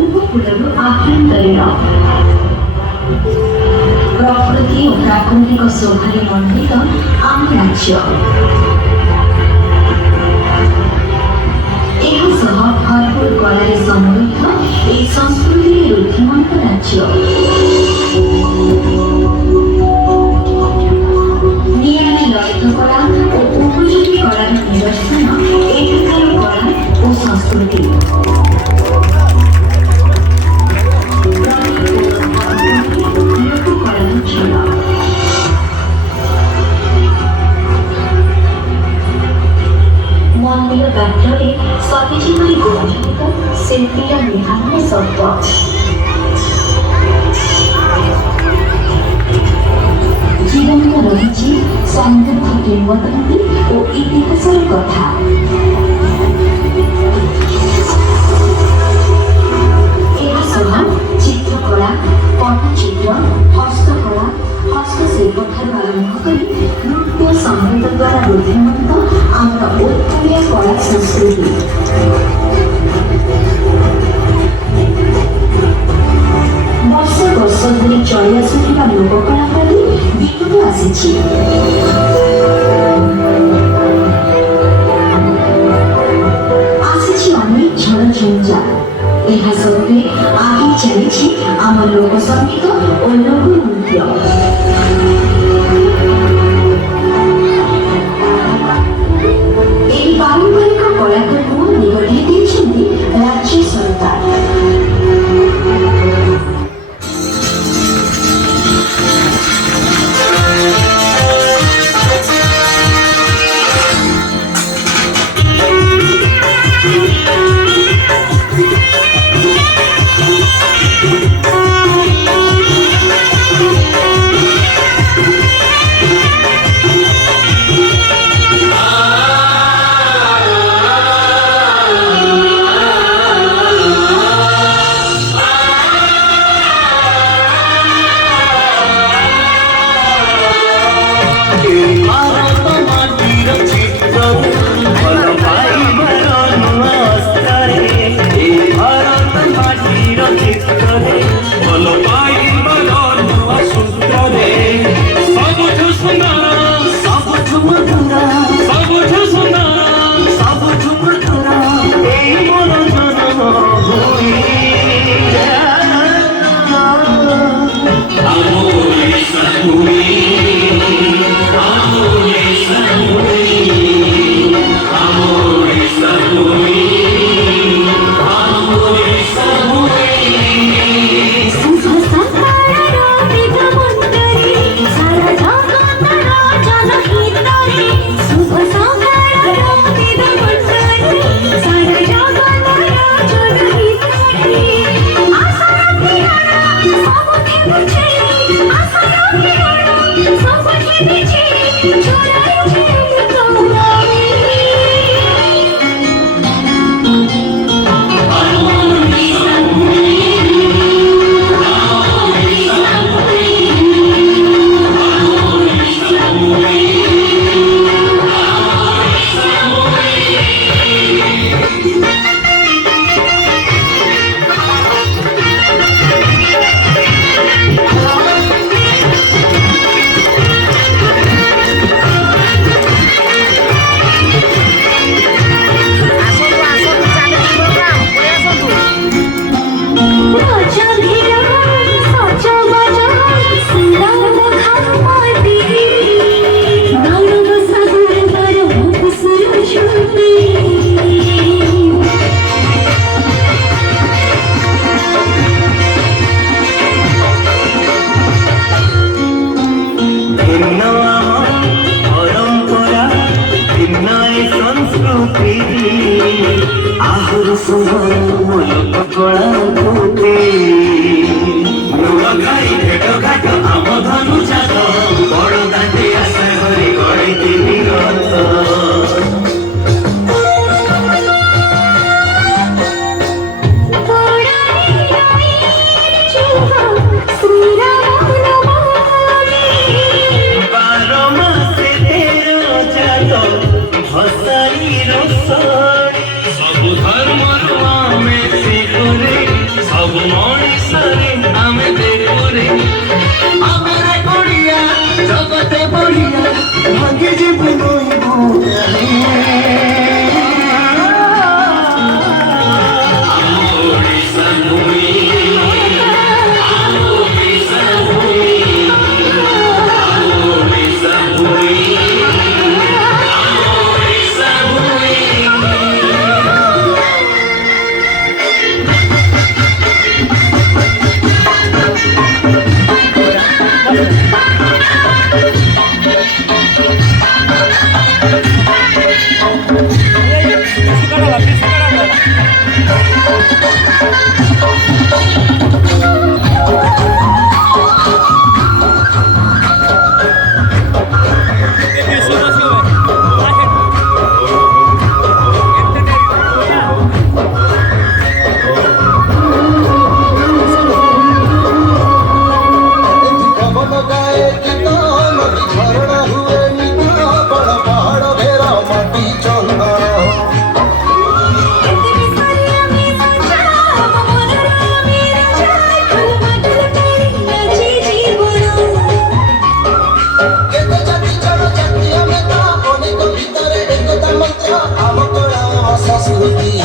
উপকূলରୁ ଆଭ୍ୟନ୍ତରୀଣ ପ୍ରକୃତି ଓ ପ୍ରାକୃତିକ ଶୋଭାରେ ମଣ୍ଡିତ ଆମ ରାଜ୍ୟ। ଏହା ସହ ଭରପୁର କଳାରେ ସମୃଦ୍ଧ ଏହି ସଂସ୍କୃତିରେ ରୁଦ୍ଧିମନ୍ତ ରାଜ୍ୟ। ନିଆରା ଲଳିତ କଳା ଓ ଉପଯୋଗୀ କଳାର ନିଦର୍ଶନ ଏଠାକାର କଳା ଓ ସଂସ୍କୃତି। ମନ୍ଦିର ଗାତ୍ରରେ ସତେଜ ପରି ଗୁଞ୍ଜରିତ ଶିଳ୍ପୀର ନିହାନ ଶବ୍ଦ। ଜୀବନ୍ତ ରହିଛି ସମୃଦ୍ଧ କିମ୍ବଦନ୍ତୀ ଓ ଇତିହାସର କଥା। ଏହା ସହ ଚିତ୍ରକଳା, ପଟ୍ଟଚିତ୍ର, ହସ୍ତକଳା, ହସ୍ତଶିଳ୍ପଠାରୁ ଆରମ୍ଭ କରି ନୃତ୍ୟ ସଙ୍ଗୀତ ଦ୍ୱାରା ରୁଦ୍ଧିମନ୍ତ ଆମର ଉତ୍କଳୀୟ କଳା ସଂସ୍କୃତି। ବର୍ଷ ବର୍ଷ ଧରି ଚଳି ଆସୁଥିବା ଲୋକକଳା ପ୍ରତି ବିପଦ ଆସିଛି। ଆସିଛି ଅନେକ ଝଡ଼ ଝଞ୍ଜା। ଏହା ସତ୍ତ୍ୱେ ଆଗେଇ ଚାଲିଛି ଆମ ଲୋକ ସଙ୍ଗୀତ ଓ ଲୋକ ନୃତ୍ୟ। ଏହି ପାରମ୍ପରିକ କଳାକୁ ନୂଆ ଦିଗରେ ଦେଇଛନ୍ତି ରାଜ୍ୟ ସରକାର। অনুভূতি